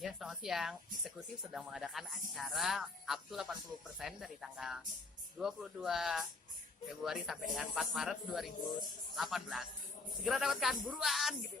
Ya, selamat siang. Eksekutif sedang mengadakan acara up to 80% dari tanggal 22 Februari sampai dengan 4 Maret 2018. Segera dapatkan buruan gitu.